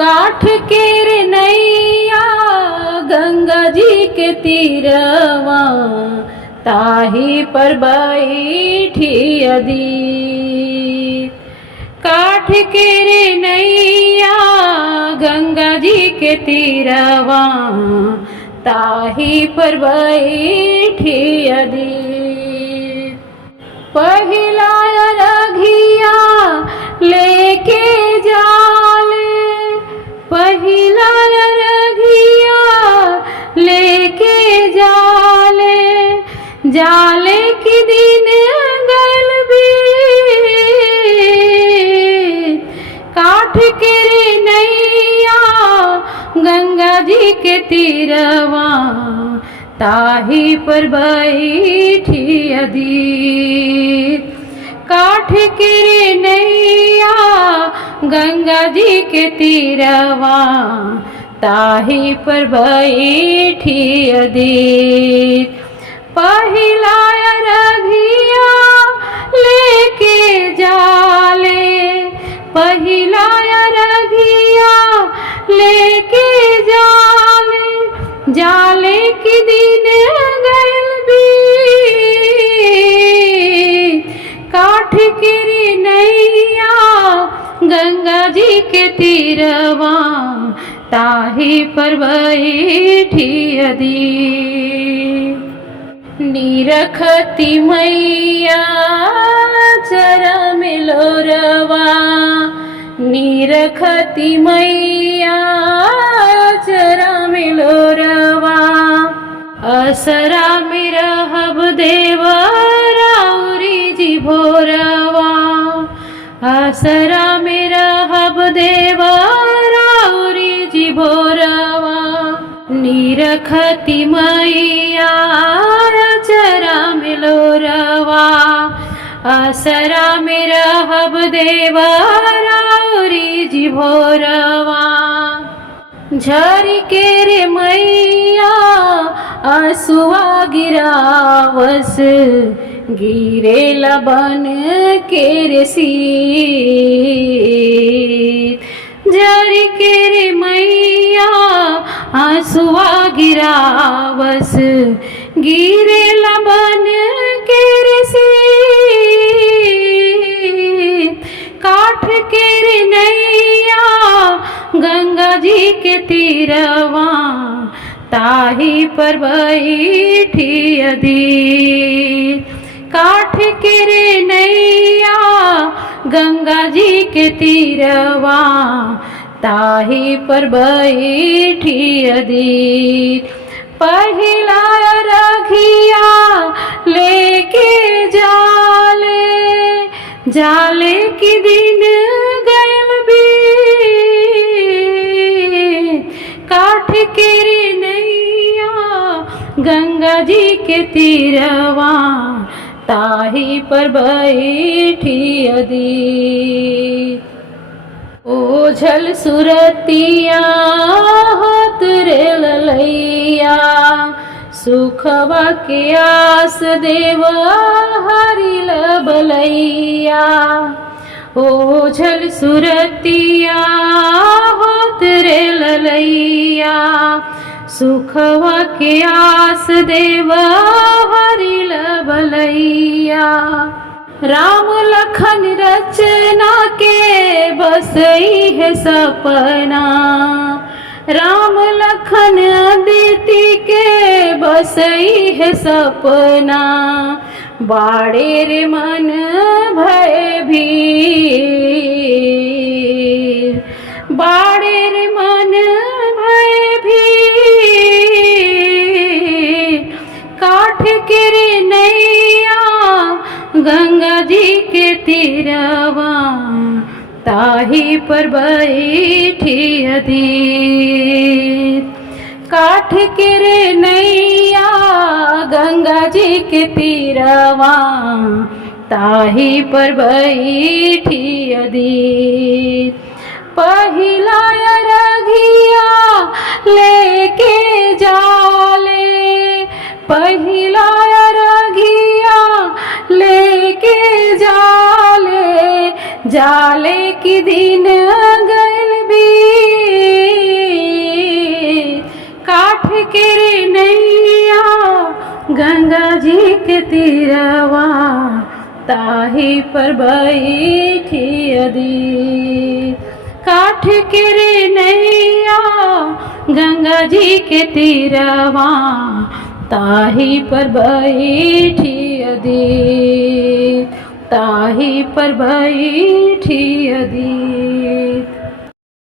काठ के रे नैया गंगा जी के तीरवा, ताही पर बैठी अदीत। काठ के रे नैया गंगा जी के तीरवा, ताही पर बैठी अदीत। पहिला रघिया लेके जाले, पहिला रघिया लेके जाले, जाले की दिन गल बीत। काठ के रे नैया गंगा जी के तीरवा, ताही पर बैठी अदीत। काठ के रे नैया गंगा जी के तीरवा, ताही पर बैठी अदीत। पहिला रघिया लेके जाले, पहिला रघिया लेके जाले, जाले की दिन गल बीत। काठ के रे नैया गंगा जी के तीरवा, ताही पर बैठी अदीत। निरखती मैया चरा मिलोरवा, निरखती मैया चरा मिलोरवा। असरा में रहब देवा राउरी जी भोरवा, असरा में रहब देवा राउरी जी भोरवा। निरखती मैया चरा मिलोरवा, असरा में रहब देवा राउरी जी भोरवा। झरी के रे मैया आंसुआ गिरावस, गिरे लबन के रे सीत। झरी के रे मैया आंसुआ गिरावस, गिरे लबन के रे सीत। काठ के रे नैया गंगा जी के तीरवा, ताही पर बैठी अदीत। काठ के रे नैया गंगा जी के तीरवा, ताही पर बैठी अदीत। पहिला रघिया लेके जाले, जाले की दिन गल बीत। काठ के रे नैया गंगा जी के तीरवा, ताही पर बैठी अदीत। ओझल सुरतिया होत रे ललैया, सुखवा के आस देवा हरिल बलैया। ओझल सुरतिया होत रे ललैया, सुखवा के आस देवा हरिल बलैया। राम लखन रचना के बसई है सपना, राम लखन अदिति के बसई है सपना। बाड़े रे मन भय भीर, बाड़े रे मन भय भीर। काठ के रे नैया गंगा जी के तीरवा, ताही पर बैठी अदीत। काठ के रे नैया गंगा जी के तीरवा, ताही पर बैठी अदीत। पहिला रघिया लेके जाले, पहिला रघिया लेके जाले, जाले की दिन गल भी के रे नैया गंगा जी के तीरवा ताही पर बैठी अदी। काठ के रे नैया गंगा जी के तीरवा ताही पर बैठी अदी, ताही पर बैठी अदी।